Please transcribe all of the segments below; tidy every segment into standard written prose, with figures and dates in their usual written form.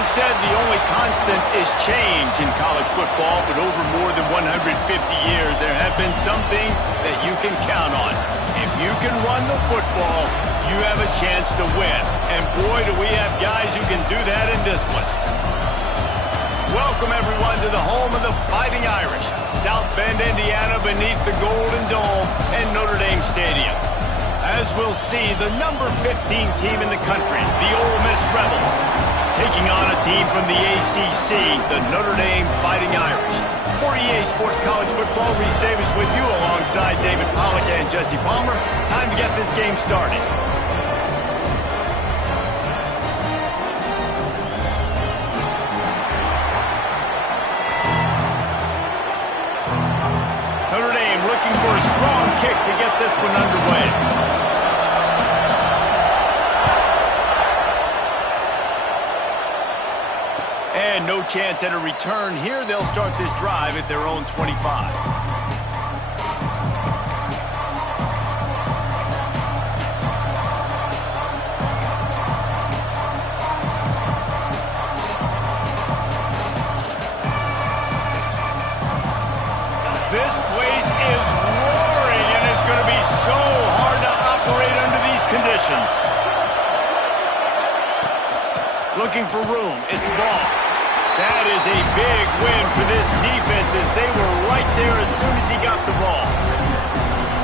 is said the only constant is change in college football, but over more than 150 years, there have been some things that you can count on. If you can run the football, you have a chance to win. And boy, do we have guys who can do that in this one. Welcome, everyone, to the home of the Fighting Irish, South Bend, Indiana, beneath the Golden Dome and Notre Dame Stadium. As we'll see, the number 15 team in the country, the Ole Miss Rebs, taking on a team from the ACC, the Notre Dame Fighting Irish. For EA Sports College Football, Reese Davis with you alongside David Pollack and Jesse Palmer. Time to get this game started. Notre Dame looking for a strong kick to get this one underway. And no chance at a return here. They'll start this drive at their own 25. This place is roaring, and it's going to be so hard to operate under these conditions. Looking for room. It's ball. That is a big win for this defense as they were right there as soon as he got the ball.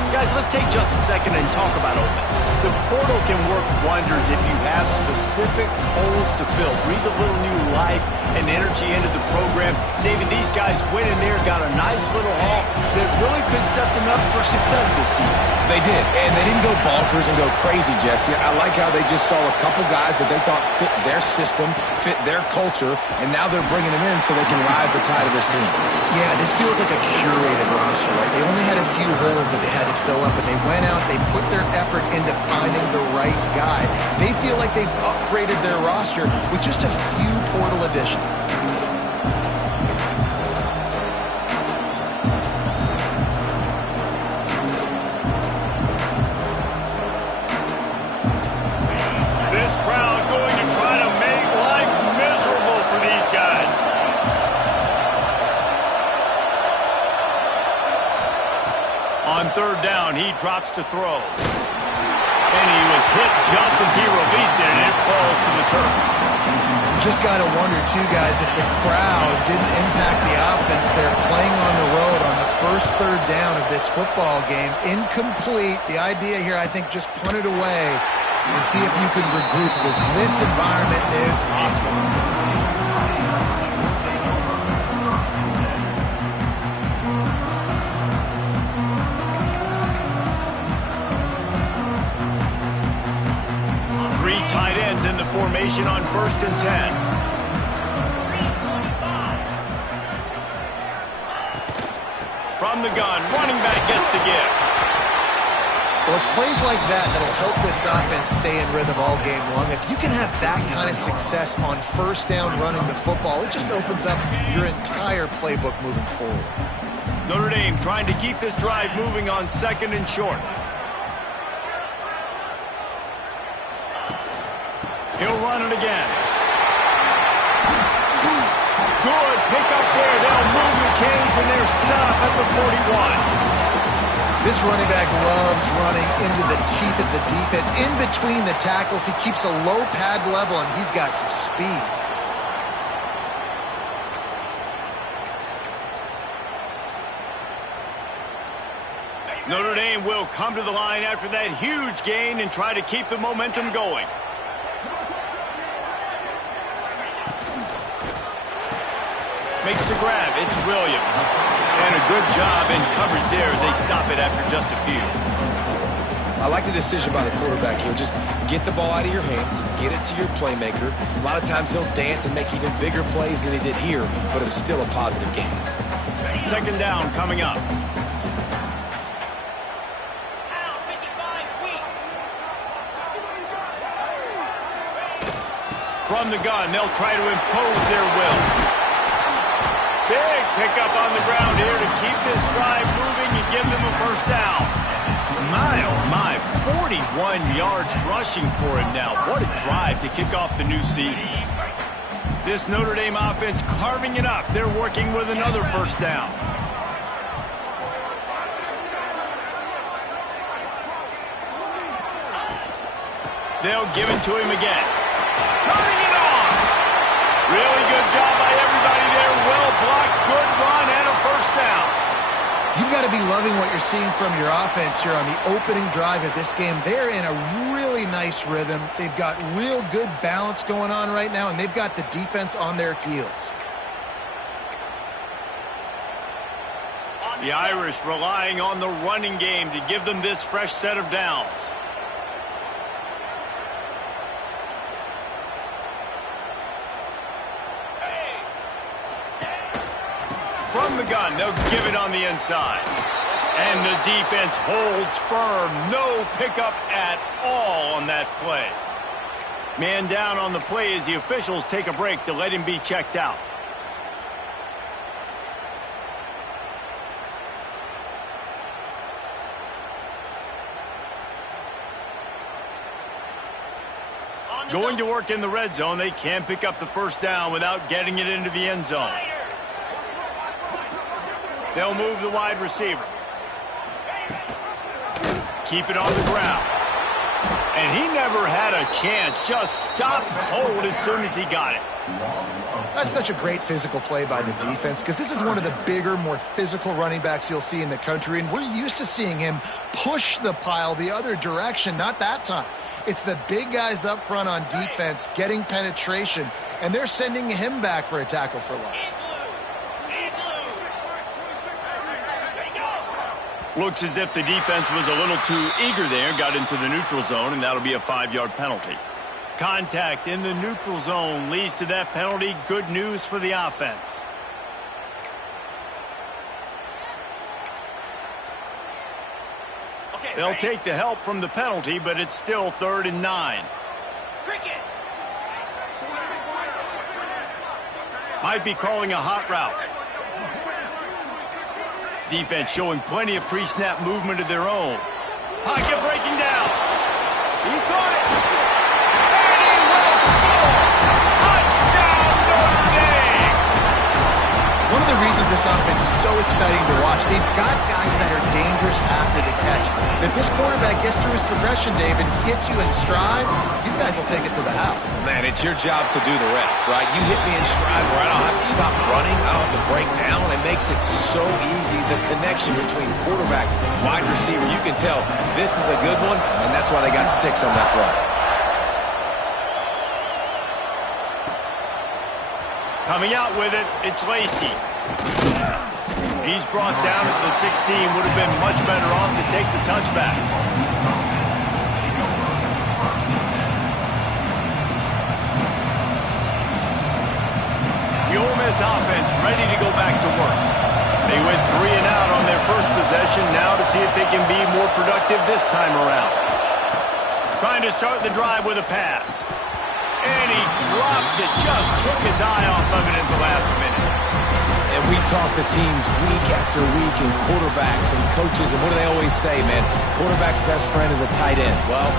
Guys, let's take just a second and talk about Ole Miss. The portal can work wonders if you have specific holes to fill. Breathe a little new life and energy into the program. David, these guys went in there, got a nice little haul that really could set them up for success this season. They did, and they didn't go bonkers and go crazy, Jesse. I like how they just saw a couple guys that they thought fit their system, fit their culture, and now they're bringing them in so they can rise the tide of this team. Yeah, this feels like a curated roster, right? They only had a few holes that they had to fill up, and they went out, they put their effort into finding the right guy. They feel like they've upgraded their roster with just a few portal additions. This crowd going to try to make life miserable for these guys. On third down, he drops to throw. And he was hit just as he released it, and it falls to the turf. Just got to wonder, too, guys, if the crowd didn't impact the offense. They're playing on the road on the first third down of this football game. Incomplete. The idea here, I think, just punt it away and see if you can regroup, because this environment is hostile. Tight ends in the formation on 1st and 10. From the gun, running back gets to give. Well, it's plays like that that'll help this offense stay in rhythm all game long. If you can have that kind of success on first down running the football, it just opens up your entire playbook moving forward. Notre Dame trying to keep this drive moving on 2nd and short. He'll run it again. Good pick up there. They'll move the chains, and they're set up at the 41. This running back loves running into the teeth of the defense. In between the tackles, he keeps a low pad level, and he's got some speed. Notre Dame will come to the line after that huge gain and try to keep the momentum going. Makes the grab. It's Williams. And a good job in coverage there as they stop it after just a few. I like the decision by the quarterback here. Just get the ball out of your hands, get it to your playmaker. A lot of times he'll dance and make even bigger plays than he did here, but it was still a positive game. 2nd down coming up. From the gun, they'll try to impose their will. Big pickup on the ground here to keep this drive moving and give them a first down. My, oh my, 41 yards rushing for him now. What a drive to kick off the new season. This Notre Dame offense carving it up. They're working with another first down. They'll give it to him again. Turning it on. Really good job by everybody there. Well blocked, good run, and a first down. You've got to be loving what you're seeing from your offense here on the opening drive of this game. They're in a really nice rhythm. They've got real good balance going on right now, and they've got the defense on their heels. The Irish relying on the running game to give them this fresh set of downs. From the gun, they'll give it on the inside. And the defense holds firm. No pickup at all on that play. Man down on the play as the officials take a break to let him be checked out. Going to work in the red zone, they can't pick up the first down without getting it into the end zone. They'll move the wide receiver. Keep it on the ground. And he never had a chance. Just stopped cold as soon as he got it. That's such a great physical play by the defense because this is one of the bigger, more physical running backs you'll see in the country, and we're used to seeing him push the pile the other direction. Not that time. It's the big guys up front on defense getting penetration, and they're sending him back for a tackle for loss. Looks as if the defense was a little too eager there, got into the neutral zone, and that'll be a 5-yard penalty. Contact in the neutral zone leads to that penalty. Good news for the offense. They'll take the help from the penalty, but it's still 3rd and 9. Might be calling a hot route. Defense showing plenty of pre-snap movement of their own. Pocket breaking down. He caught it. And he will score. Touchdown, Notre Dame. One of the reasons this offense is so exciting to watch, they've got guys that are dangerous after the catch. If this quarterback gets through his progression, David, hits you in stride, these guys will take it to the house. Man, it's your job to do the rest, right? You hit me in stride where I don't have to stop running. I don't have to break down. It makes it so easy. The connection between quarterback, wide receiver, you can tell this is a good one, and that's why they got 6 on that drive. Coming out with it, it's Lacey. He's brought down at the 16. Would have been much better off to take the touchback. The Ole Miss offense ready to go back to work. They went 3 and out on their first possession. Now to see if they can be more productive this time around. Trying to start the drive with a pass. And he drops it. Just took his eye off of it at the last minute. And we talk to teams week after week and quarterbacks and coaches, and what do they always say, man? Quarterback's best friend is a tight end. Well,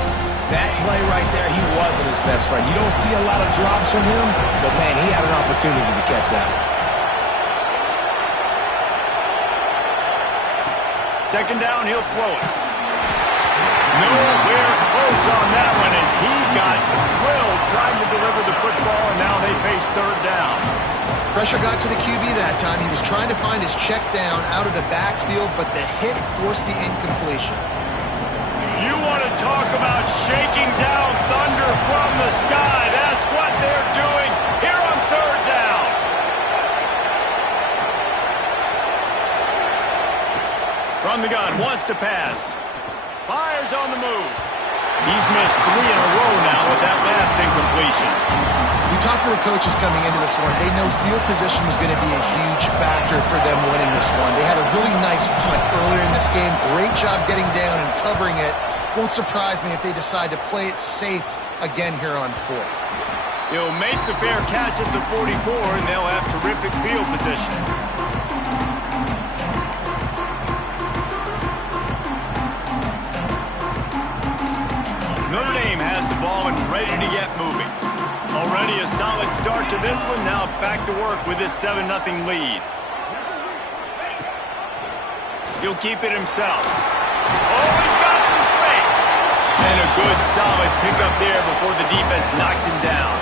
that play right there, he wasn't his best friend. You don't see a lot of drops from him, but, man, he had an opportunity to catch that one. Second down, he'll throw it. Nowhere close on that one as he got drilled trying to deliver the football, and now they face 3rd down. Pressure got to the QB that time. He was trying to find his check down out of the backfield, but the hit forced the incompletion. You want to talk about shaking down thunder from the sky. That's what they're doing here on 3rd down. From the gun, wants to pass. Fires on the move. He's missed 3 in a row now with that last incompletion. We talked to the coaches coming into this one. They know field position was going to be a huge factor for them winning this one. They had a really nice punt earlier in this game. Great job getting down and covering it. Won't surprise me if they decide to play it safe again here on 4th. He'll make the fair catch at the 44, and they'll have terrific field position. Notre Dame has the ball and ready to get moving. A Already a solid start to this one. Now back to work with this 7-0 lead. He'll keep it himself. Oh, he's got some space. And a good, solid pickup there before the defense knocks him down.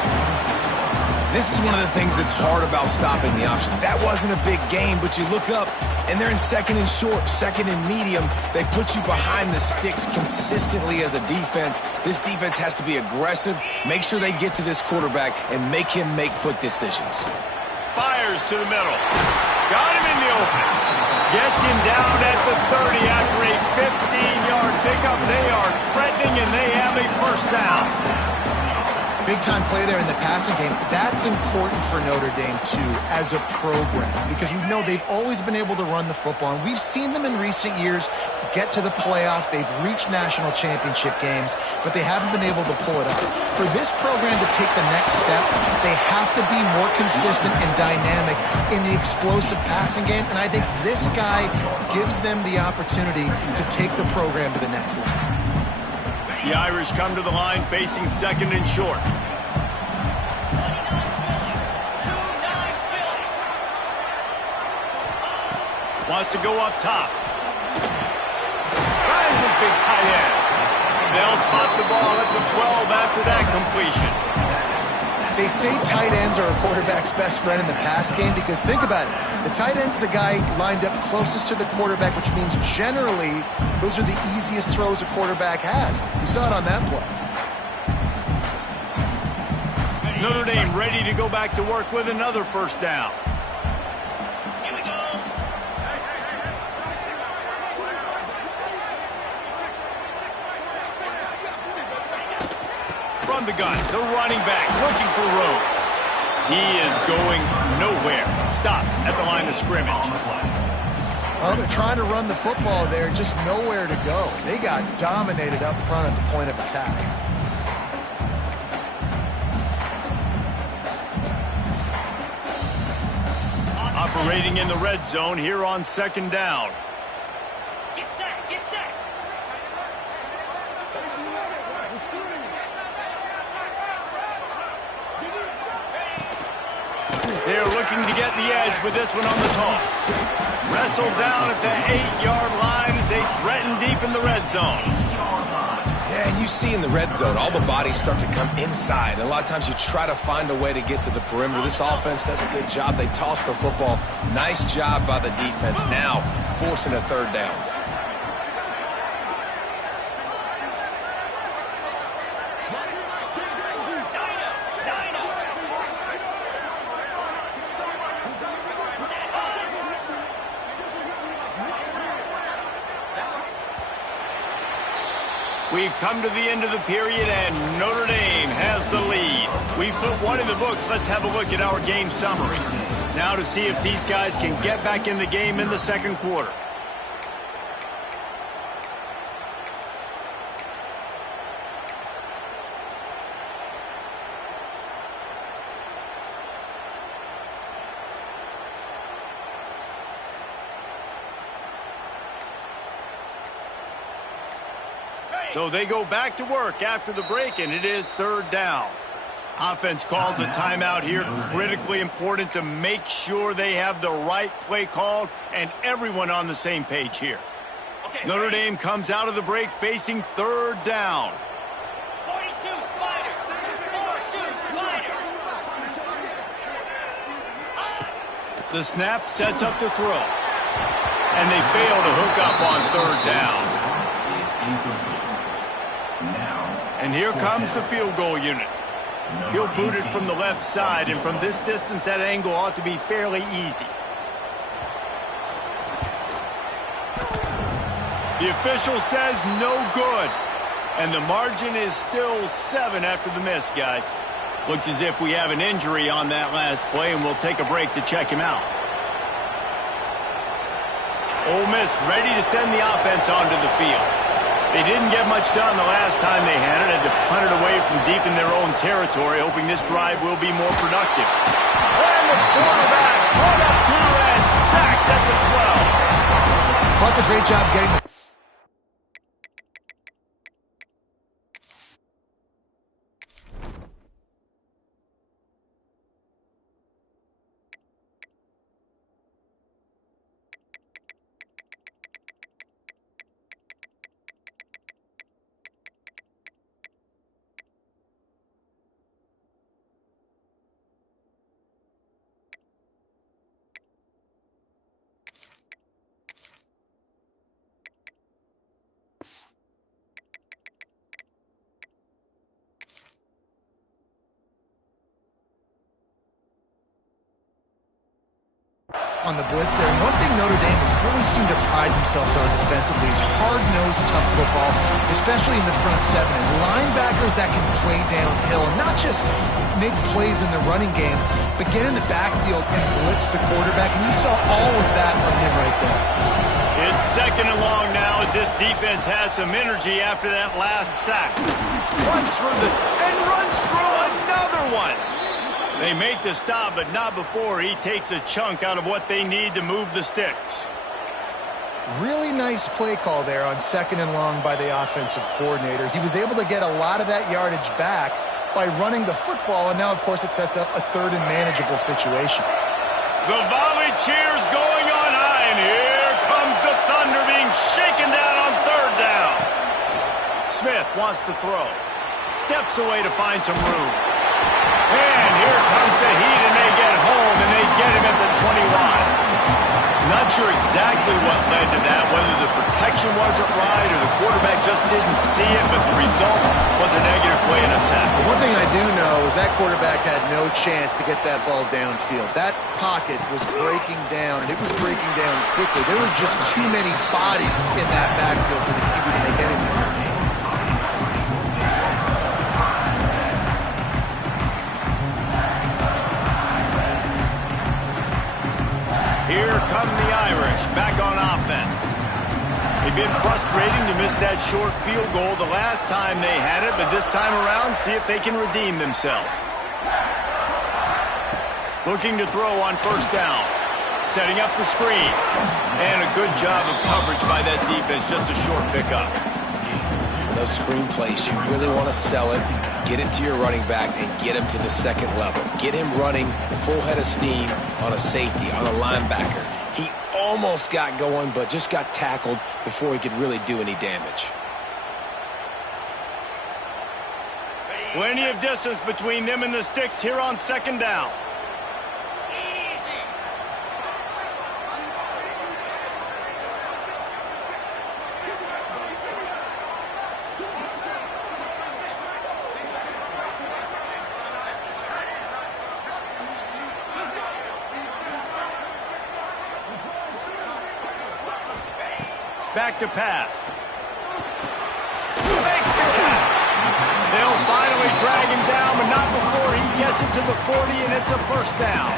This is one of the things that's hard about stopping the option. That wasn't a big game, but you look up, and they're in second and short, second and medium. They put you behind the sticks consistently as a defense. This defense has to be aggressive, make sure they get to this quarterback, and make him make quick decisions. Fires to the middle. Got him in the open. Gets him down at the 30 after a 15-yard pickup. They are threatening, and they have a first down. Big-time play there in the passing game. That's important for Notre Dame, too, as a program, because we know they've always been able to run the football, and we've seen them in recent years get to the playoff. They've reached national championship games, but they haven't been able to pull it up. For this program to take the next step, they have to be more consistent and dynamic in the explosive passing game, and I think this guy gives them the opportunity to take the program to the next level. The Irish come to the line facing second and short. Wants to go up top. Finds his big tight end. They'll spot the ball at the 12 after that completion. They say tight ends are a quarterback's best friend in the pass game because think about it. The tight end's the guy lined up closest to the quarterback, which means generally those are the easiest throws a quarterback has. You saw it on that play. Notre Dame ready to go back to work with another first down. From the gun, the running back looking for room. He is going nowhere. Stop at the line of scrimmage. Well, they're trying to run the football there, just nowhere to go. They got dominated up front at the point of attack. Operating in the red zone here on second down. Get set, get set. They're looking to get the edge with this one on the toss. Wrestled down at the 8-yard line as they threaten deep in the red zone. Yeah, and you see in the red zone, all the bodies start to come inside. And a lot of times you try to find a way to get to the perimeter. This offense does a good job. They toss the football. Nice job by the defense. Now forcing a third down. We've come to the end of the period, and Notre Dame has the lead. We've put one in the books. Let's have a look at our game summary. Now to see if these guys can get back in the game in the second quarter. So they go back to work after the break, and it is third down. Offense calls a timeout here. Critically important to make sure they have the right play called and everyone on the same page here. Okay, Notre Dame comes out of the break facing third down. 42 Spiders. 42 Spiders. The snap sets up to throw. And they fail to hook up on third down. And here comes the field goal unit. He'll boot it from the left side, and from this distance, that angle ought to be fairly easy. The official says no good. And the margin is still 7 after the miss, guys. Looks as if we have an injury on that last play, and we'll take a break to check him out. Ole Miss ready to send the offense onto the field. They didn't get much done the last time they had it. Had to punt it away from deep in their own territory, hoping this drive will be more productive. And the quarterback caught up to and sacked at the 12. Well, that's a great job getting the on the blitz there. And one thing Notre Dame has always seemed to pride themselves on defensively is hard-nosed, tough football, especially in the front seven. And linebackers that can play downhill and not just make plays in the running game, but get in the backfield and blitz the quarterback. And you saw all of that from him right there. It's 2nd and long now as this defense has some energy after that last sack. Runs through another one. They make the stop, but not before he takes a chunk out of what they need to move the sticks. Really nice play call there on 2nd and long by the offensive coordinator. He was able to get a lot of that yardage back by running the football, and now, of course, it sets up a 3rd and manageable situation. The volley cheers going on high, and here comes the Thunder being shaken down on 3rd down. Smith wants to throw. Steps away to find some room. And here comes the heat, and they get home, and they get him at the 21. Not sure exactly what led to that, whether the protection wasn't right or the quarterback just didn't see it, but the result was a negative play and a sack. One thing I do know is that quarterback had no chance to get that ball downfield. That pocket was breaking down, and it was breaking down quickly. There were just too many bodies in that backfield for the QB to make anything happen. Here come the Irish back on offense. They've been frustrating to miss that short field goal the last time they had it, but this time around, see if they can redeem themselves. Looking to throw on 1st down. Setting up the screen. And a good job of coverage by that defense, just a short pickup. Those screen plays, you really want to sell it, get it to your running back, and get him to the 2nd level. Get him running full head of steam on a safety, on a linebacker. He almost got going, but just got tackled before he could really do any damage. Plenty of distance between them and the sticks here on 2nd down. Back to pass. Makes the catch. They'll finally drag him down, but not before he gets it to the 40, and it's a 1st down.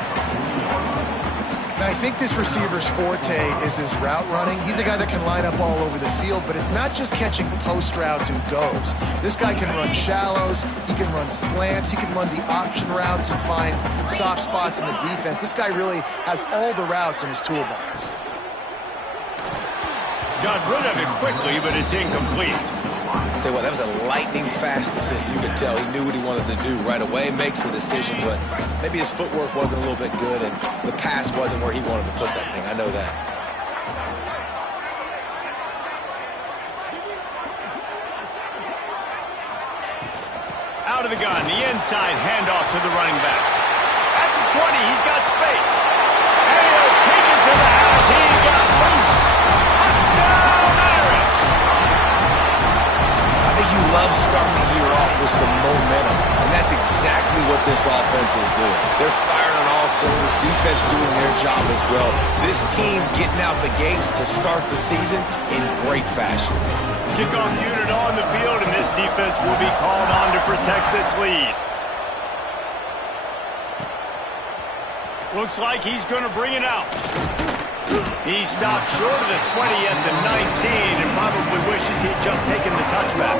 And I think this receiver's forte is his route running. He's a guy that can line up all over the field, but it's not just catching post routes and goes. This guy can run shallows, he can run slants, he can run the option routes and find soft spots in the defense. This guy really has all the routes in his toolbox. Got rid of it quickly, but it's incomplete. I'll tell you what, that was a lightning-fast decision. You could tell he knew what he wanted to do right away, makes the decision, but maybe his footwork wasn't a little bit good, and the pass wasn't where he wanted to put that thing. I know that. Out of the gun, the inside handoff to the running back. At the 20, he's got space. And he'll take it to the house. He got loose. Touchdown, Irish! I think you love starting the year off with some momentum, and that's exactly what this offense is doing. They're firing on all cylinders, defense doing their job as well. This team getting out the gates to start the season in great fashion. Kickoff unit on the field, and this defense will be called on to protect this lead. Looks like he's going to bring it out. He stopped short of the 20 at the 19 and probably wishes he'd just taken the touchback.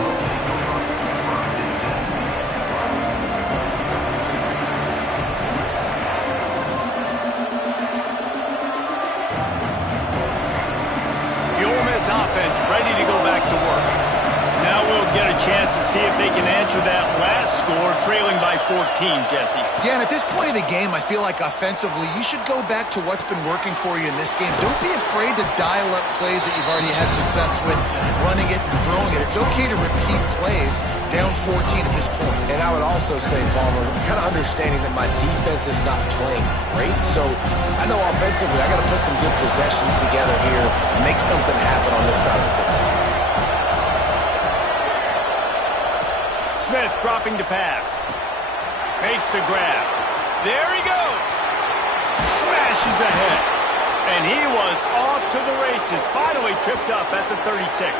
The Ole Miss offense ready to go back to work. Now we'll get a chance to see if they can answer that last score, trailing by 14, Jesse. Yeah, and at this point of the game, I feel like offensively, you should go back to what's been working for you in this game. Don't be afraid to dial up plays that you've already had success with, running it and throwing it. It's okay to repeat plays down 14 at this point. And I would also say, Palmer, kind of understanding that my defense is not playing great, so I know offensively I got to put some good possessions together here and make something happen on this side of the football. Smith dropping to pass. Makes the grab. There he goes. Smashes ahead. And he was off to the races, finally tripped up at the 36.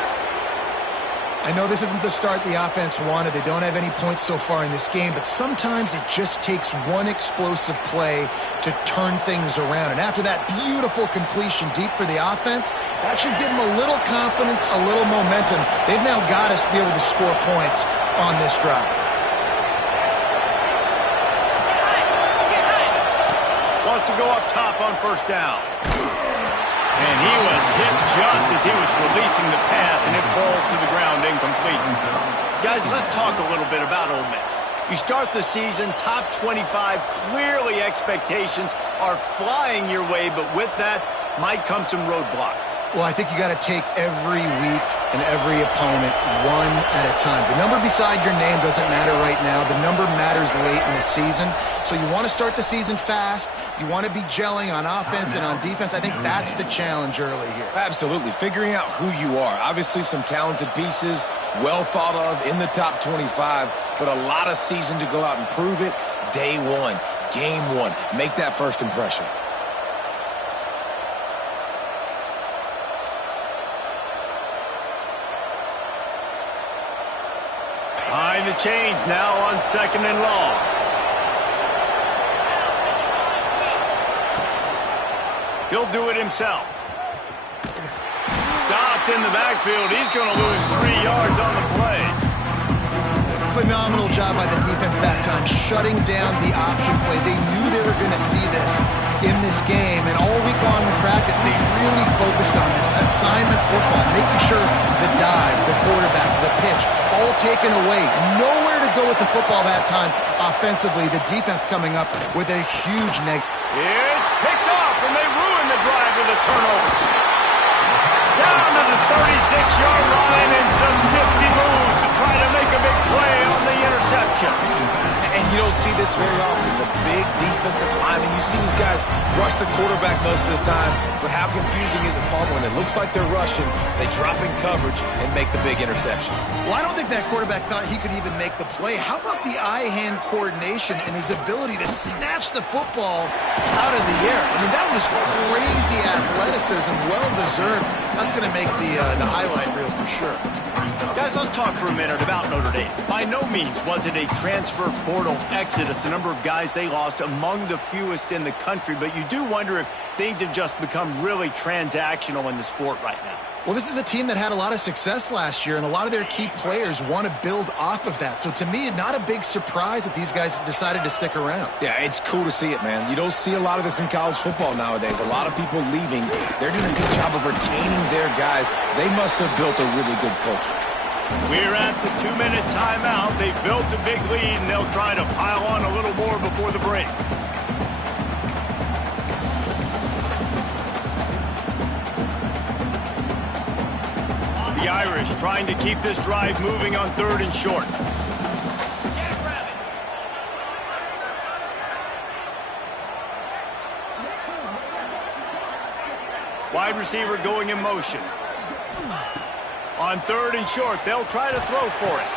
I know this isn't the start the offense wanted. They don't have any points so far in this game, but sometimes it just takes one explosive play to turn things around. And after that beautiful completion deep for the offense, that should give them a little confidence, a little momentum. They've now got us to be able to score points on this drive. Wants to go up top on first down. And he was hit just as he was releasing the pass, and it falls to the ground incomplete. Guys, let's talk a little bit about Ole Miss. You start the season top 25. Clearly expectations are flying your way, but with that might come some roadblocks. Well, I think you got to take every week and every opponent one at a time. The number beside your name doesn't matter right now. The number matters late in the season. So you want to start the season fast. You want to be gelling on offense and on defense. I think that's the challenge early here. Absolutely. Figuring out who you are. Obviously some talented pieces, well thought of in the top 25, but a lot of season to go out and prove it. Day one, game one. Make that first impression. Behind the chains now on second and long. He'll do it himself. Stopped in the backfield. He's going to lose 3 yards on the play. Phenomenal job by the defense that time, shutting down the option play. They knew they were going to see this in this game, and all week long in practice, they really focused on this assignment football, making sure the dive, the quarterback, the pitch, all taken away. Nowhere to go with the football that time offensively. The defense coming up with a huge negative. It's picked off, and they ruin the drive with a turnover. Down to the 36-yard line and some nifty moves to try to make a big play on the interception. And you don't see this very often, the big defensive linemen. You see these guys rush the quarterback most of the time, but how confusing is it, Paul, when it looks like they're rushing, they drop in coverage and make the big interception? Well, I don't think that quarterback thought he could even make the play. How about the eye-hand coordination and his ability to snatch the football out of the air? I mean, that was crazy athleticism, well-deserved. That's going to make the highlight reel for sure. Guys, let's talk for a minute about Notre Dame. By no means was it a transfer portal exodus. The number of guys they lost among the fewest in the country, but you do wonder if things have just become really transactional in the sport right now. Well, this is a team that had a lot of success last year, and a lot of their key players want to build off of that. So to me, not a big surprise that these guys decided to stick around. Yeah, it's cool to see it, man. You don't see a lot of this in college football nowadays. A lot of people leaving. They're doing a good job of retaining their guys. They must have built a really good culture. We're at the 2-minute timeout. They've built a big lead, and they'll try to pile on a little more before the break. The Irish trying to keep this drive moving on 3rd and short. Wide receiver going in motion. On 3rd and short, they'll try to throw for it.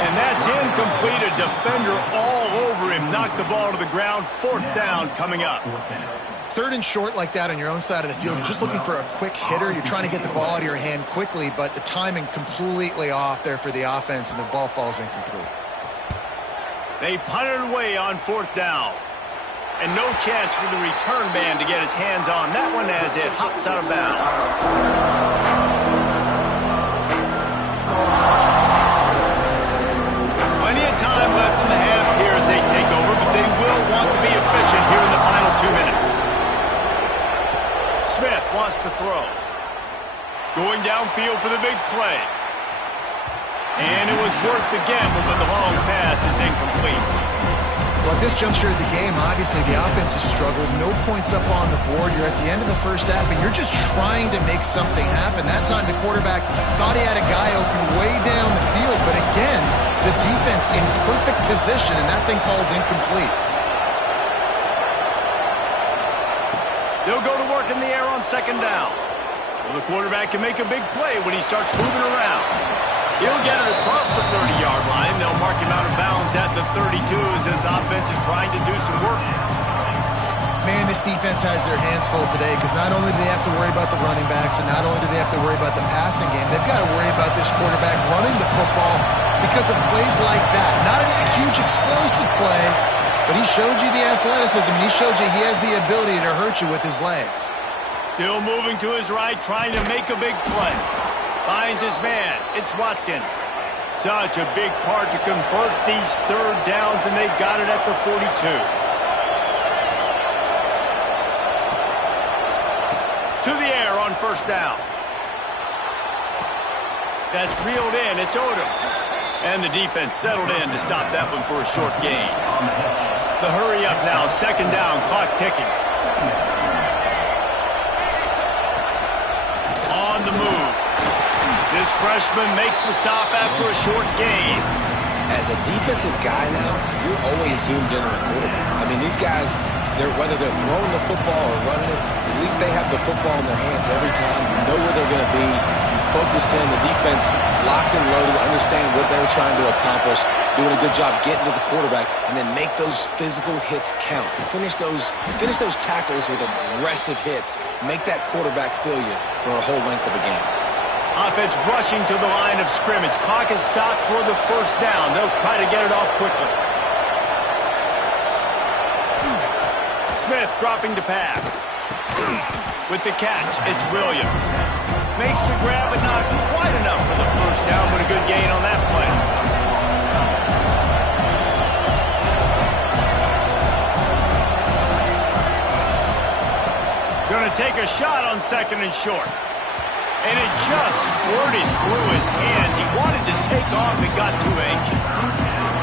And that's incomplete. A defender all over him. Knocked the ball to the ground. 4th down coming up. 3rd and short like that on your own side of the field. You're just looking for a quick hitter. You're trying to get the ball out of your hand quickly, but the timing completely off there for the offense, and the ball falls incomplete. They punted away on 4th down. And no chance for the return man to get his hands on that one as it hops out of bounds. Plenty of time left in the half here as they take over, but they will want to be efficient here in the final 2 minutes. Smith wants to throw. Going downfield for the big play. And it was worth the gamble, but the long pass is incomplete. Well, at this juncture of the game, obviously the offense has struggled. No points up on the board. You're at the end of the first half, and you're just trying to make something happen. That time the quarterback thought he had a guy open way down the field, but again, the defense in perfect position, and that thing falls incomplete. They'll go to work in the air on 2nd down. Well, the quarterback can make a big play when he starts moving around. He'll get it across the 30-yard line. They'll mark him out of bounds at the 32 as this offense is trying to do some work. man, this defense has their hands full today because not only do they have to worry about the running backs and not only do they have to worry about the passing game, they've got to worry about this quarterback running the football because of plays like that. Not a huge explosive play, but he showed you the athleticism, and he showed you he has the ability to hurt you with his legs. Still moving to his right, trying to make a big play. Finds his man. It's Watkins. Such a big part to convert these third downs, and they got it at the 42. To the air on first down. That's reeled in. It's Odom. And the defense settled in to stop that one for a short gain. The hurry up now. Second down. Clock ticking. On the move. This freshman makes the stop after a short gain. As a defensive guy now, you're always zoomed in on the quarterback. I mean, these guys, whether they're throwing the football or running it, at least they have the football in their hands every time. You know where they're going to be. You focus in. The defense locked and loaded, understand what they're trying to accomplish, doing a good job getting to the quarterback, and then make those physical hits count. Finish those tackles with aggressive hits. Make that quarterback feel you for a whole length of a game. Offense rushing to the line of scrimmage. Clock is stopped for the first down. They'll try to get it off quickly. Smith dropping to pass. With the catch, it's Williams. Makes the grab, but not quite enough for the first down, but a good gain on that play. Going to take a shot on second and short. And it just squirted through his hands. He wanted to take off and got too anxious.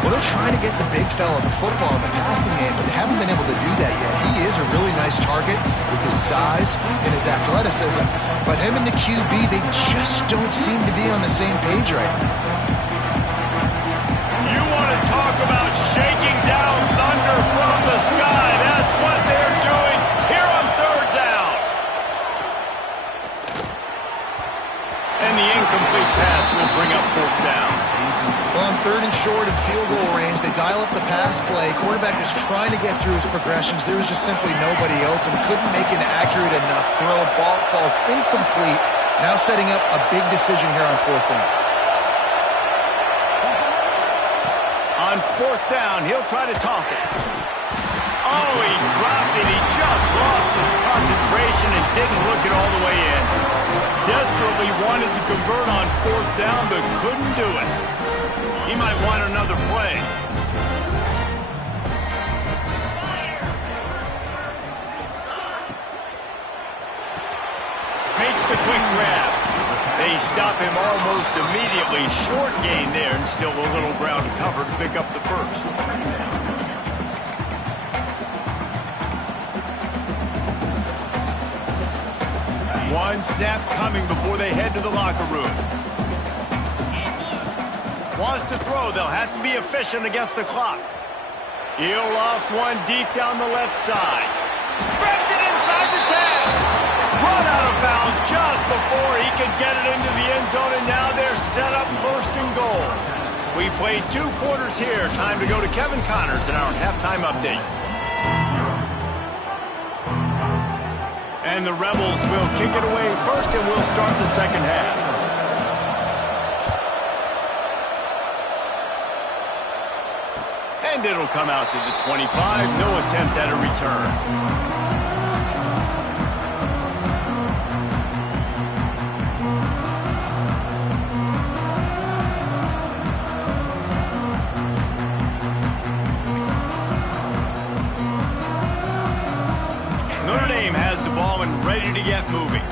Well, they're trying to get the big fella the football in the passing game, but they haven't been able to do that yet. He is a really nice target with his size and his athleticism, but him and the QB, they just don't seem to be on the same page right now. You want to talk about shaking down thunder from the sky. That's what they're doing here on third down. And the incomplete pass will bring up fourth down. Well, on third and short and field goal range, they dial up the pass play. Quarterback was trying to get through his progressions. There was just simply nobody open. Couldn't make an accurate enough throw. Ball falls incomplete. Now setting up a big decision here on fourth down. On fourth down, he'll try to toss it. Oh, he dropped it. He just lost his concentration and didn't look it all the way in. Desperately wanted to convert on fourth down, but couldn't do it. He might want another play. Makes the quick grab. They stop him almost immediately. Short gain there, and still a little ground to cover to pick up the first. One snap coming before they head to the locker room. Wants to throw. They'll have to be efficient against the clock. He'll loft one deep down the left side. Spreads it inside the 10. Run out of bounds just before he could get it into the end zone, and now they're set up first and goal. We played 2 quarters here. Time to go to Kevin Connors in our halftime update. And the Rebels will kick it away first, and we'll start the second half. And it'll come out to the 25. No attempt at a return. Notre Dame has the ball and ready to get moving.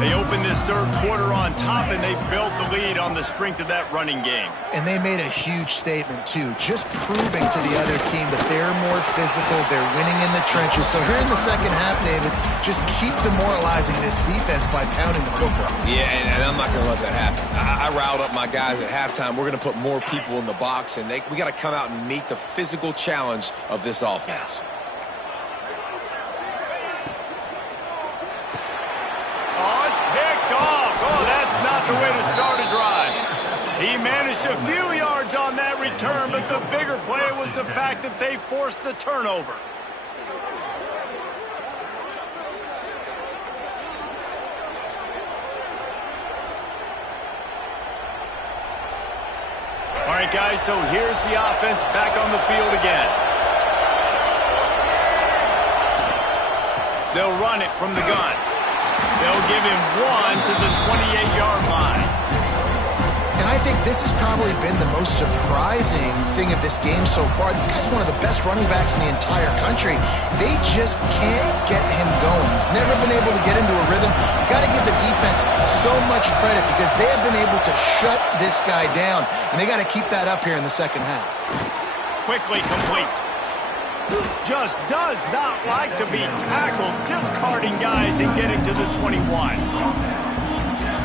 They opened this third quarter on top, and they built the lead on the strength of that running game. And they made a huge statement, too, just proving to the other team that they're more physical, they're winning in the trenches. So here in the second half, David, just keep demoralizing this defense by pounding the football. Yeah, and I'm not going to let that happen. I riled up my guys at halftime. We're going to put more people in the box, and we got to come out and meet the physical challenge of this offense. The way to start a drive. He managed a few yards on that return, but the bigger play was the fact that they forced the turnover. right, guys, so here's the offense back on the field again. They'll run it from the gun. They'll give him 1 to the 28-yard line. And I think this has probably been the most surprising thing of this game so far. This guy's one of the best running backs in the entire country. They just can't get him going. He's never been able to get into a rhythm. You got to give the defense so much credit because they have been able to shut this guy down, and they got to keep that up here in the second half. Quickly complete. Just does not like to be tackled, discarding guys and getting to the 21.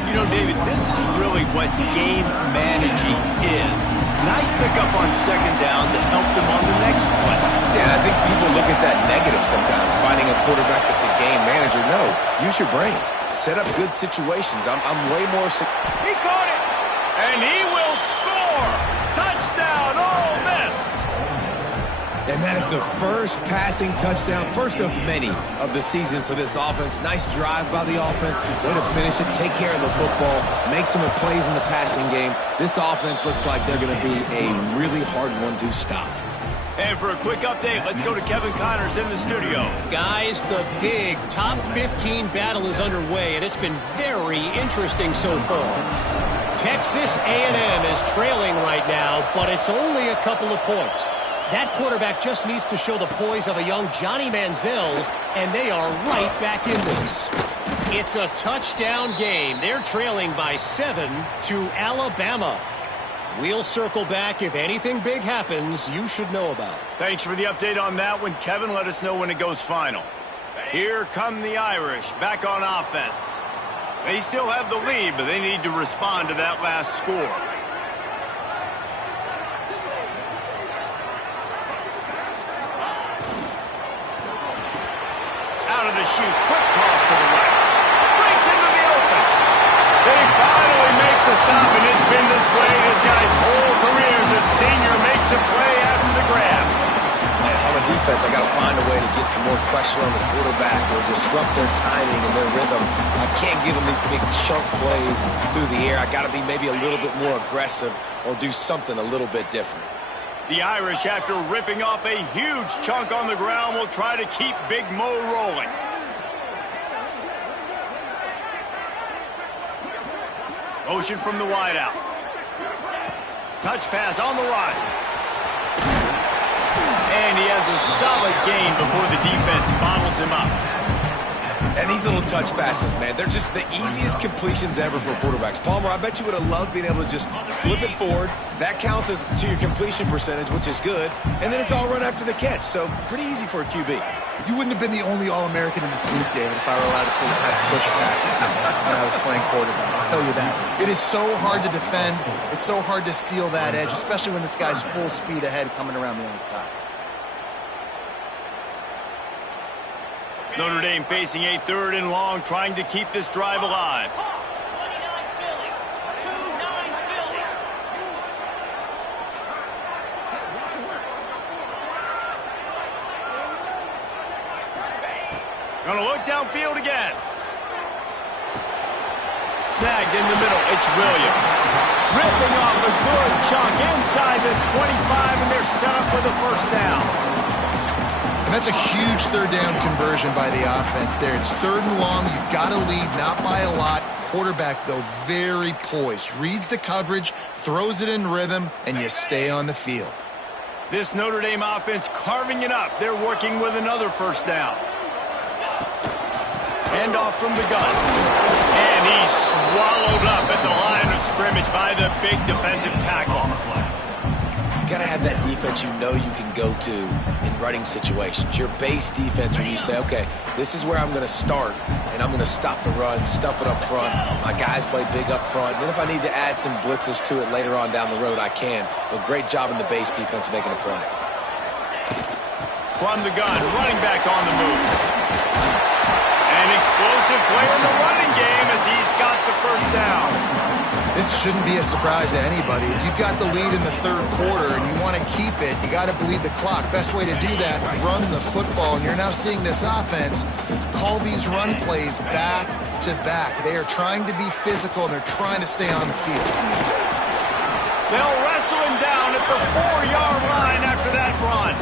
You know, David, this is really what game managing is. Nice pickup on second down to help them on the next play. Yeah, I think people look at that negative sometimes, finding a quarterback that's a game manager. No, use your brain. Set up good situations. I'm way more... He caught it, and he will score. Touchdown, Ole Miss. And that is the first passing touchdown, first of many of the season for this offense. Nice drive by the offense. Way to finish it, take care of the football, make some plays in the passing game. This offense looks like they're going to be a really hard one to stop. And for a quick update, let's go to Kevin Connors in the studio. Guys, the big top 15 battle is underway, and it's been very interesting so far. Texas A&M is trailing right now, but it's only a couple of points. That quarterback just needs to show the poise of a young Johnny Manziel, and they are right back in this. It's a touchdown game. They're trailing by 7 to Alabama. We'll circle back. If anything big happens, you should know about. Thanks for the update on that one, Kevin. Let us know when it goes final. Here come the Irish back on offense. They still have the lead, but they need to respond to that last score. Out of the chute, quick toss to the right. Breaks into the open. They finally make the stop, and it's been this way this guy's whole career as a senior makes a play after the grab. Man, on the defense, I got to find a way to get some more pressure on the quarterback or disrupt their timing and their rhythm. I can't give them these big chunk plays through the air. I got to be maybe a little bit more aggressive or do something a little bit different. The Irish, after ripping off a huge chunk on the ground, will try to keep Big Mo rolling. Motion from the wideout. Touch pass on the right. And he has a solid gain before the defense bottles him up. And these little touch passes, man, they're just the easiest completions ever for quarterbacks. Palmer, I bet you would have loved being able to just flip it forward. That counts as to your completion percentage, which is good. And then it's all run after the catch, so pretty easy for a QB. You wouldn't have been the only All-American in this booth, David, if I were allowed to push passes when I was playing quarterback. I'll tell you that. It is so hard to defend. It's so hard to seal that edge, especially when this guy's full speed ahead coming around the outside. Notre Dame facing a 3rd and long, trying to keep this drive alive. 29 Philly. 2-9 Philly. Gonna look downfield again. Snagged in the middle. It's Williams. Ripping off a good chunk inside the 25, and they're set up with a first down. And that's a huge 3rd down conversion by the offense there. It's 3rd and long. You've got to lead, not by a lot. Quarterback, though, very poised. Reads the coverage, throws it in rhythm, and you stay on the field. This Notre Dame offense carving it up. They're working with another first down. Handoff from the gun. And he's swallowed up at the line of scrimmage by the big defensive tackle. You got to have that defense you know you can go to in running situations. Your base defense when you say, okay, this is where I'm going to start, and I'm going to stop the run, stuff it up front. My guys play big up front. Then if I need to add some blitzes to it later on down the road, I can. But great job in the base defense making a play. From the gun, running back on the move. An explosive play in the running game as he's got the first down. This shouldn't be a surprise to anybody. If you've got the lead in the 3rd quarter and you want to keep it, you got to bleed the clock. Best way to do that, run the football. And you're now seeing this offense call these run plays back to back. They are trying to be physical, and they're trying to stay on the field. They'll wrestle him down at the 4-yard line after that run.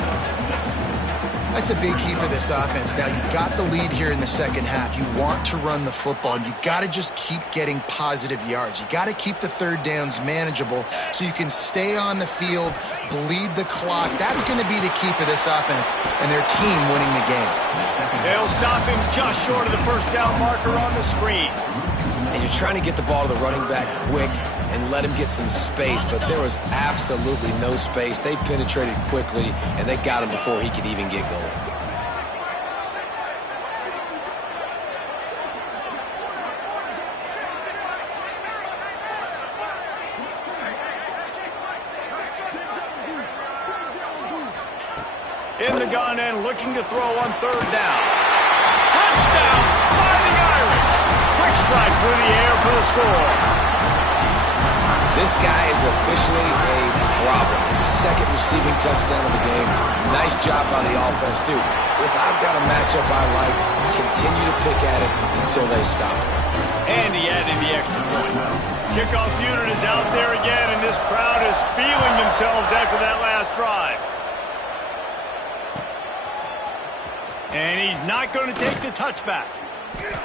That's a big key for this offense. Now, you've got the lead here in the second half. You want to run the football, and you've got to just keep getting positive yards. You got to keep the third downs manageable so you can stay on the field, bleed the clock. That's going to be the key for this offense and their team winning the game. They'll stop him just short of the first down marker on the screen. And you're trying to get the ball to the running back quick and let him get some space, but there was absolutely no space. They penetrated quickly, and they got him before he could even get going. In the gun and looking to throw on third down. Touchdown, Fighting Irish. Quick strike through the air for the score. This guy is officially a problem. His second receiving touchdown of the game. Nice job by the offense. Dude, if I've got a matchup I like, continue to pick at it until they stop it. And he added the extra point. Kickoff unit is out there again, and this crowd is feeling themselves after that last drive. And he's not going to take the touchback.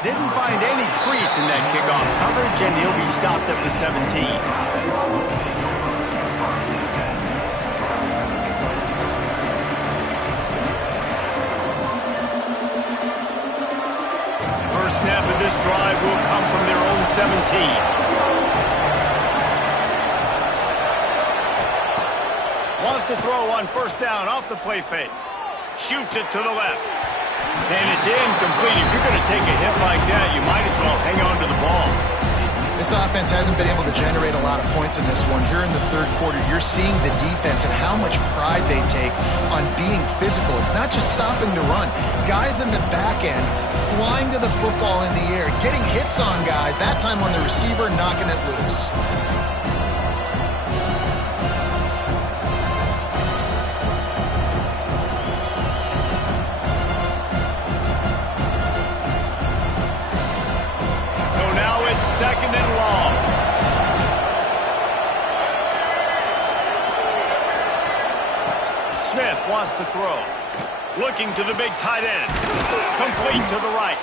Didn't find any crease in that kickoff coverage, and he'll be stopped at the 17. First snap of this drive will come from their own 17. Wants to throw on first down off the play fake. Shoots it to the left. And it's incomplete. If you're going to take a hit like that, you might as well hang on to the ball. This offense hasn't been able to generate a lot of points in this one. Here in the third quarter, you're seeing the defense and how much pride they take on being physical. It's not just stopping to run. Guys in the back end flying to the football in the air, getting hits on guys, that time on the receiver, knocking it loose. Second and long. Smith wants to throw. Looking to the big tight end. Complete to the right.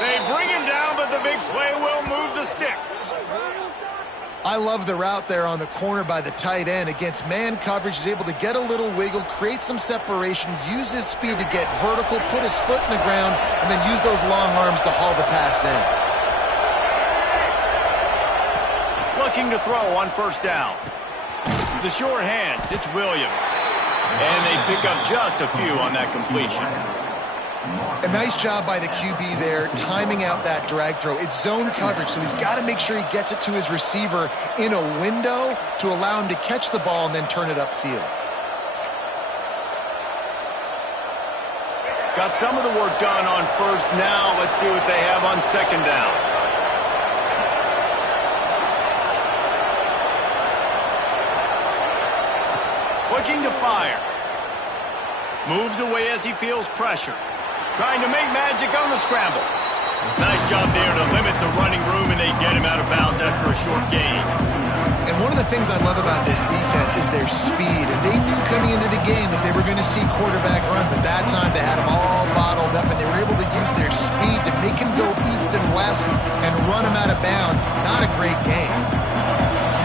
They bring him down, but the big play will move the sticks. I love the route there on the corner by the tight end. Against man coverage, he's able to get a little wiggle, create some separation, use his speed to get vertical, put his foot in the ground, and then use those long arms to haul the pass in. Looking to throw on first down. The sure hands, it's Williams. And they pick up just a few on that completion. A nice job by the QB there, timing out that drag throw. It's zone coverage, so he's got to make sure he gets it to his receiver in a window to allow him to catch the ball and then turn it upfield. Got some of the work done on first. Now let's see what they have on second down. Looking to fire. Moves away as he feels pressure. Trying to make magic on the scramble. Nice job there to limit the running room, and they get him out of bounds after a short gain. And one of the things I love about this defense is their speed. And they knew coming into the game that they were going to see quarterback run, but that time they had him all bottled up, and they were able to use their speed to make him go east and west and run him out of bounds. Not a great game.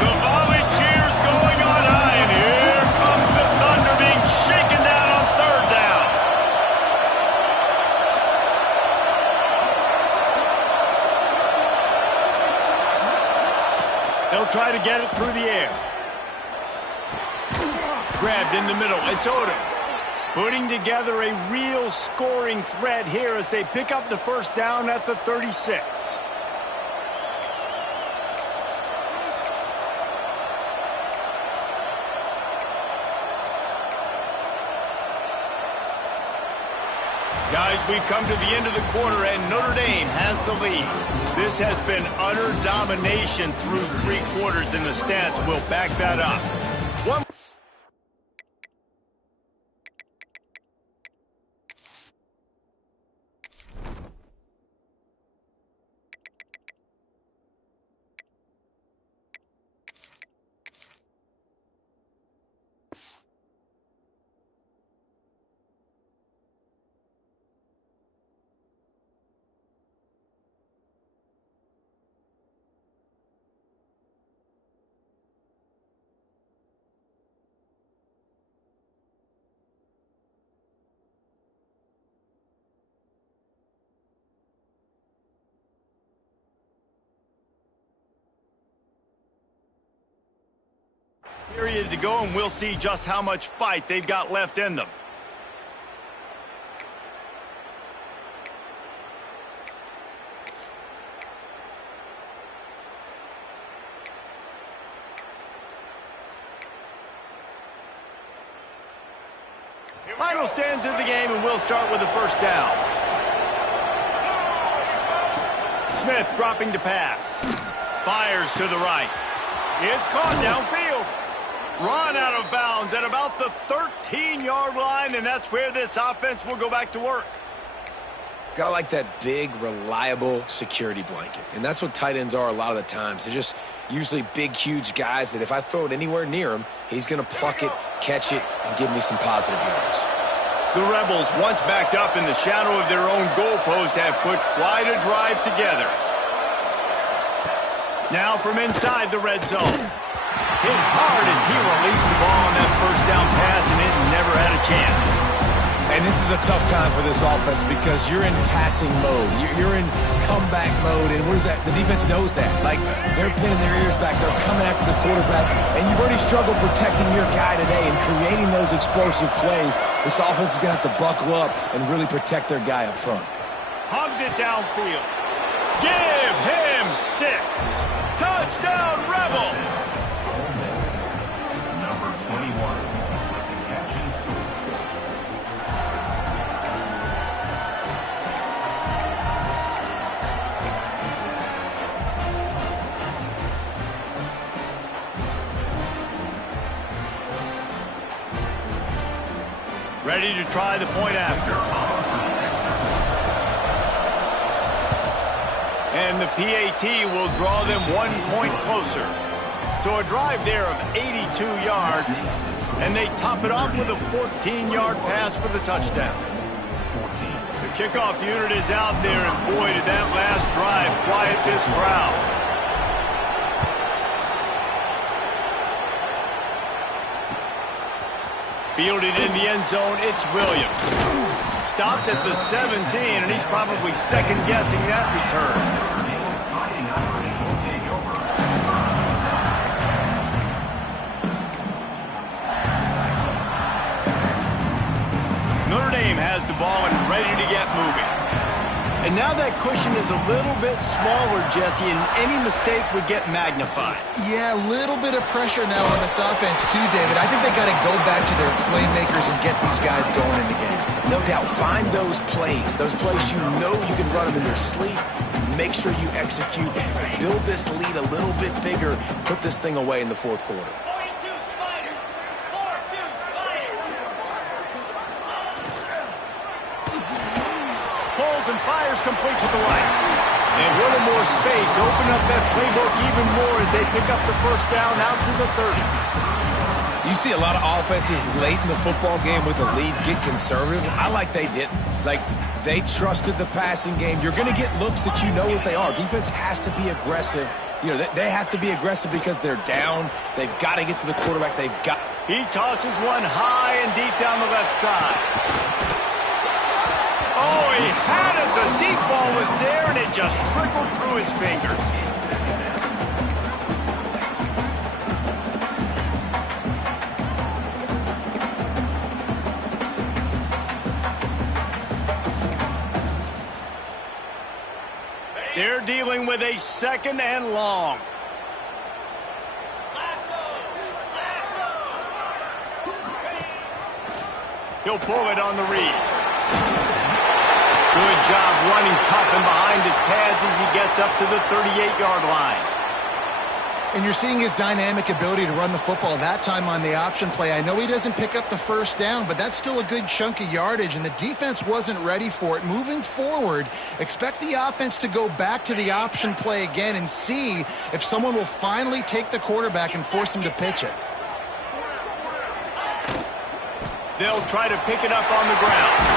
The volley cheers going on high, and here comes the Thunder being shaken down on third down. They'll try to get it through the air. Grabbed in the middle. It's Odom. Putting together a real scoring threat here as they pick up the first down at the 36. Guys, we've come to the end of the quarter, and Notre Dame has the lead. This has been utter domination through three quarters, and the stats will back that up. One Period to go, and we'll see just how much fight they've got left in them. Final stands of the game, and we'll start with the first down. Smith dropping to pass. Fires to the right. It's caught downfield. Run out of bounds at about the 13-yard line, and that's where this offense will go back to work. Gotta like that big, reliable security blanket. And that's what tight ends are a lot of the times. They're just usually big, huge guys that if I throw it anywhere near him, he's going to pluck it, catch it, and give me some positive yards. The Rebels, once backed up in the shadow of their own goalpost, have put quite a drive together. Now from inside the red zone. Hit hard as he released the ball on that first down pass, and it never had a chance. And this is a tough time for this offense because you're in passing mode. You're in comeback mode, and the defense knows that. Like, they're pinning their ears back. They're coming after the quarterback, and you've already struggled protecting your guy today and creating those explosive plays. This offense is going to have to buckle up and really protect their guy up front. Hogs it downfield. Give him 6. Touchdown, Rebels! Number 21 with the catch and score. Ready to try the point after. And the PAT will draw them 1 point closer. So a drive there of 82 yards, and they top it off with a 14-yard pass for the touchdown. The kickoff unit is out there, and boy, did that last drive quiet this crowd. Fielded in the end zone, it's Williams. Stopped at the 17, and he's probably second-guessing that return. Notre Dame has the ball and ready to get moving. And now that cushion is a little bit smaller, Jesse, and any mistake would get magnified. Yeah, a little bit of pressure now on this offense too, David. I think they got to go back to their playmakers and get these guys going in the game. No doubt. Find those plays you know you can run them in your sleep. Make sure you execute. Build this lead a little bit bigger. Put this thing away in the fourth quarter. 42 Spider. 4-2 Spider. Pulls and fires complete to the right. And a little more space. Open up that playbook even more as they pick up the first down out to the 30. You see a lot of offenses late in the football game with a lead get conservative. I like they didn't. Like, they trusted the passing game. You're going to get looks that you know what they are. Defense has to be aggressive. You know, they have to be aggressive because they're down. They've got to get to the quarterback. He tosses one high and deep down the left side. Oh, he had it. The deep ball was there, and it just trickled through his fingers. They're dealing with a second and long. He'll pull it on the read. Good job running tough and behind his pads as he gets up to the 38-yard line. And you're seeing his dynamic ability to run the football that time on the option play. I know he doesn't pick up the first down, but that's still a good chunk of yardage, and the defense wasn't ready for it. Moving forward, expect the offense to go back to the option play again and see if someone will finally take the quarterback and force him to pitch it. They'll try to pick it up on the ground.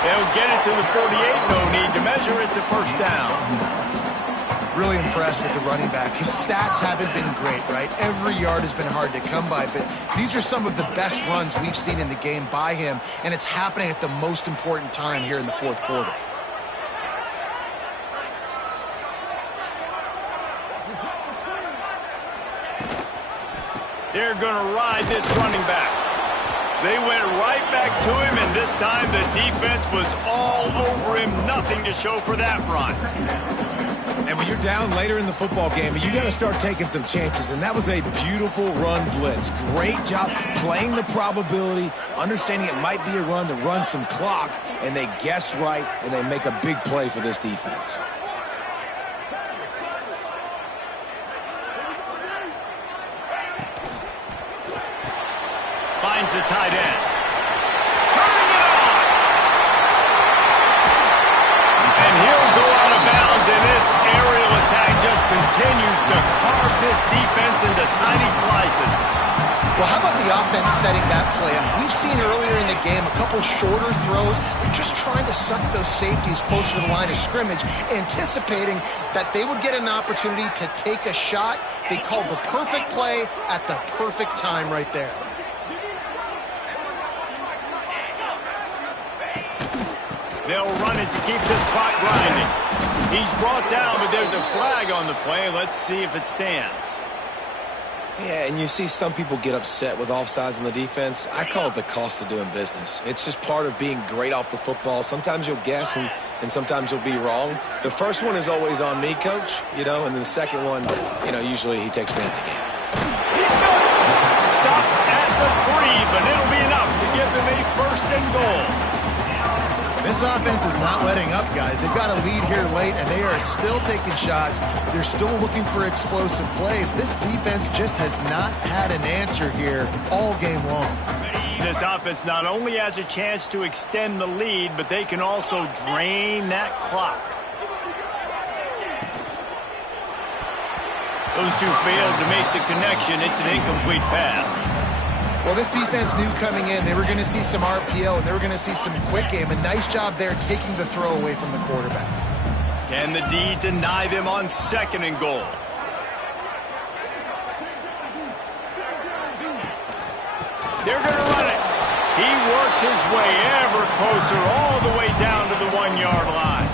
They'll get it to the 48. No need to measure. It's a first down. Really impressed with the running back. His stats haven't been great, right? Every yard has been hard to come by, but these are some of the best runs we've seen in the game by him, and it's happening at the most important time here in the fourth quarter. They're going to ride this running back. They went right back to him, and this time the defense was all over him. Nothing to show for that run. And when you're down later in the football game, you got to start taking some chances, and that was a beautiful run blitz. Great job playing the probability, understanding it might be a run to run some clock, and they guess right, and they make a big play for this defense. Finds the tight end. Turning it on! And he'll go out of bounds, and this aerial attack just continues to carve this defense into tiny slices. Well, how about the offense setting that play up? We've seen earlier in the game a couple shorter throws. They're just trying to suck those safeties closer to the line of scrimmage, anticipating that they would get an opportunity to take a shot. They called the perfect play at the perfect time right there. They'll run it to keep this clock grinding. He's brought down, but there's a flag on the play. Let's see if it stands. Yeah, and you see some people get upset with offsides on the defense. I call it the cost of doing business. It's just part of being great off the football. Sometimes you'll guess, and sometimes you'll be wrong. The first one is always on me, Coach, and then the second one, usually he takes me out of the game. He's got it. Stop at the 3, but it'll be enough to give them a first and goal. This offense is not letting up, guys. They've got a lead here late, and they are still taking shots. They're still looking for explosive plays. This defense just has not had an answer here all game long. This offense not only has a chance to extend the lead, but they can also drain that clock. Those two failed to make the connection. It's an incomplete pass. Well, this defense knew coming in they were going to see some RPO and they were going to see some quick game. A nice job there taking the throw away from the quarterback. Can the D deny them on second and goal? They're going to run it. He works his way ever closer all the way down to the 1-yard line.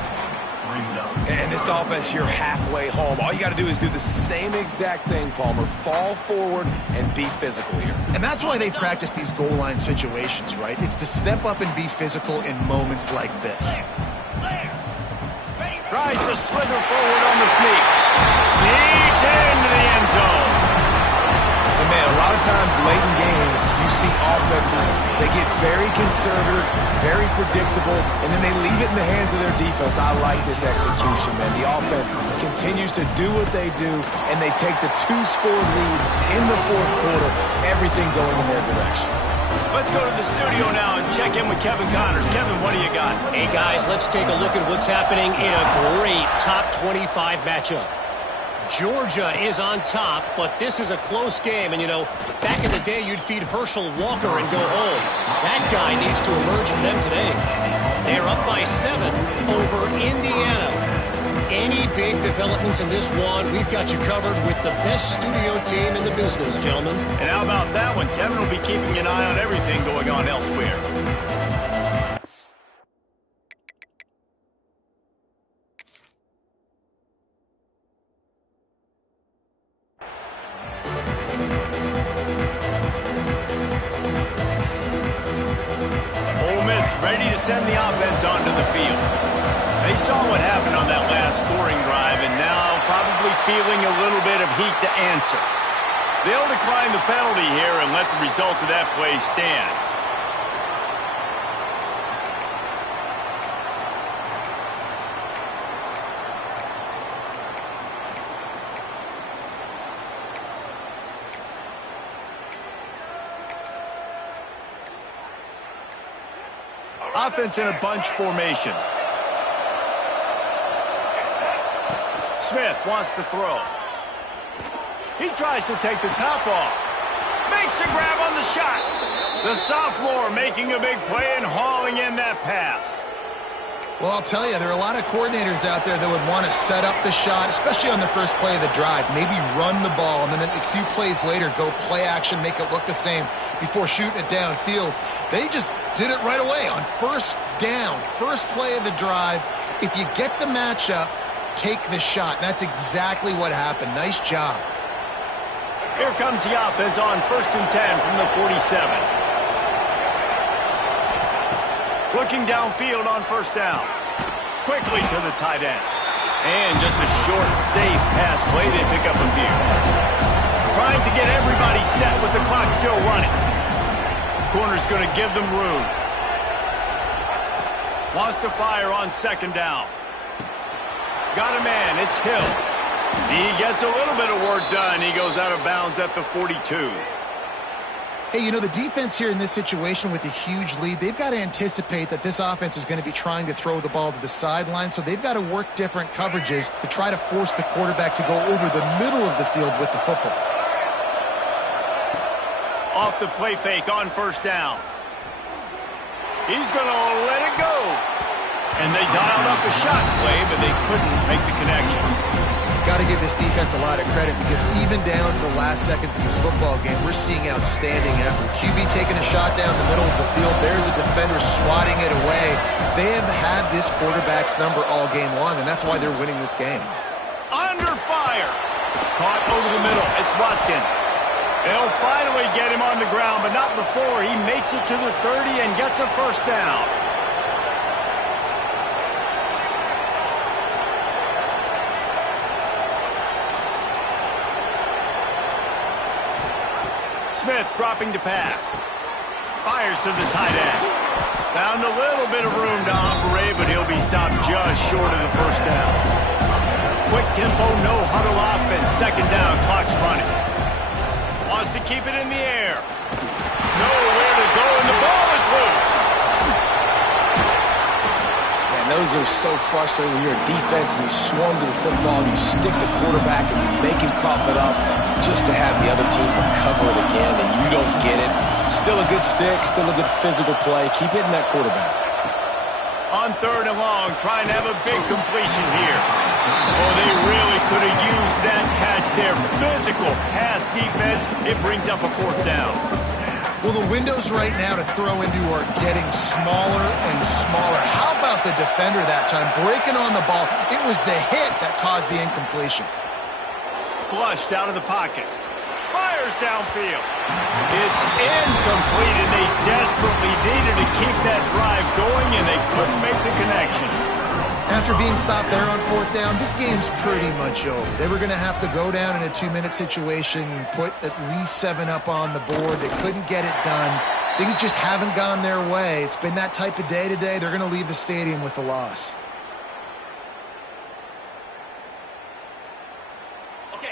And this offense, you're halfway home. All you got to do is do the same exact thing, Palmer. Fall forward and be physical here. And that's why they practice these goal line situations, right? It's to step up and be physical in moments like this. Tries to slither forward on the sneak. Sneaks into the end zone. And man, a lot of times late in games, you see offenses, they get very conservative, very predictable, and then they leave it in the hands of their defense. I like this execution, man. The offense continues to do what they do, and they take the 2-score lead in the fourth quarter, everything going in their direction. Let's go to the studio now and check in with Kevin Connors. Kevin, what do you got? Hey, guys, let's take a look at what's happening in a great top 25 matchup. Georgia is on top, but this is a close game. And, back in the day, you'd feed Herschel Walker and go home. That guy needs to emerge for them today. They're up by 7 over Indiana. Any big developments in this one, we've got you covered with the best studio team in the business, gentlemen. And how about that one? Kevin will be keeping an eye on everything going on elsewhere. Ready to send the offense onto the field. They saw what happened on that last scoring drive and now probably feeling a little bit of heat to answer. They'll decline the penalty here and let the result of that play stand. Offense in a bunch formation. Smith wants to throw. He tries to take the top off. Makes a grab on the shot. The sophomore making a big play and hauling in that pass. Well, I'll tell you, there are a lot of coordinators out there that would want to set up the shot, especially on the first play of the drive, maybe run the ball, and then a few plays later go play action, make it look the same before shooting it downfield. They just did it right away on first down, first play of the drive. If you get the matchup, take the shot. That's exactly what happened. Nice job. Here comes the offense on 1st and 10 from the 47. Looking downfield on 1st down. Quickly to the tight end. And just a short, safe pass play. They pick up a few. Trying to get everybody set with the clock still running. Corner's going to give them room. Wants to fire on 2nd down. Got a man. It's Hill. He gets a little bit of work done. He goes out of bounds at the 42. Hey, you know, the defense here in this situation with a huge lead, they've got to anticipate that this offense is going to be trying to throw the ball to the sideline, so they've got to work different coverages to try to force the quarterback to go over the middle of the field with the football. Off the play fake on 1st down. He's going to let it go. And they dialed up a shot play, but they couldn't make the connection. Got to give this defense a lot of credit because even down to the last seconds of this football game, we're seeing outstanding effort. QB taking a shot down the middle of the field. There's a defender swatting it away. They have had this quarterback's number all game long, and that's why they're winning this game. Under fire. Caught over the middle. It's Watkins. They'll finally get him on the ground, but not before he makes it to the 30 and gets a 1st down. Smith dropping to pass. Fires to the tight end. Found a little bit of room to operate, but he'll be stopped just short of the 1st down. Quick tempo, no huddle offense. 2nd down, clock's running. Wants to keep it in the air. Nowhere to go, and the ball is loose. Man, those are so frustrating when you're a defense and you swarm to the football, and you stick the quarterback, and you make him cough it up just to have the other team recover it again, and you don't get it. Still a good stick, still a good physical play. Keep hitting that quarterback. On 3rd and long, trying to have a big completion here. Oh, they really could have used that catch there. Physical pass defense. It brings up a 4th down. Well, the windows right now to throw into are getting smaller and smaller. How about the defender that time? Breaking on the ball. It was the hit that caused the incompletion. Flushed out of the pocket. Fires downfield. It's incomplete, and they desperately needed to keep that drive going, and they couldn't make the connection. After being stopped there on 4th down, this game's pretty much over. They were going to have to go down in a 2-minute situation, put at least 7 up on the board. They couldn't get it done. Things just haven't gone their way. It's been that type of day today. They're going to leave the stadium with the loss.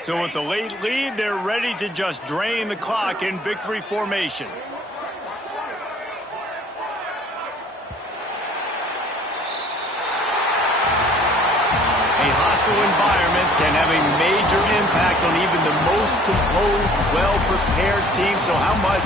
So with the late lead, they're ready to just drain the clock in victory formation. A hostile environment can have a major impact on even the most composed, well-prepared team. So how much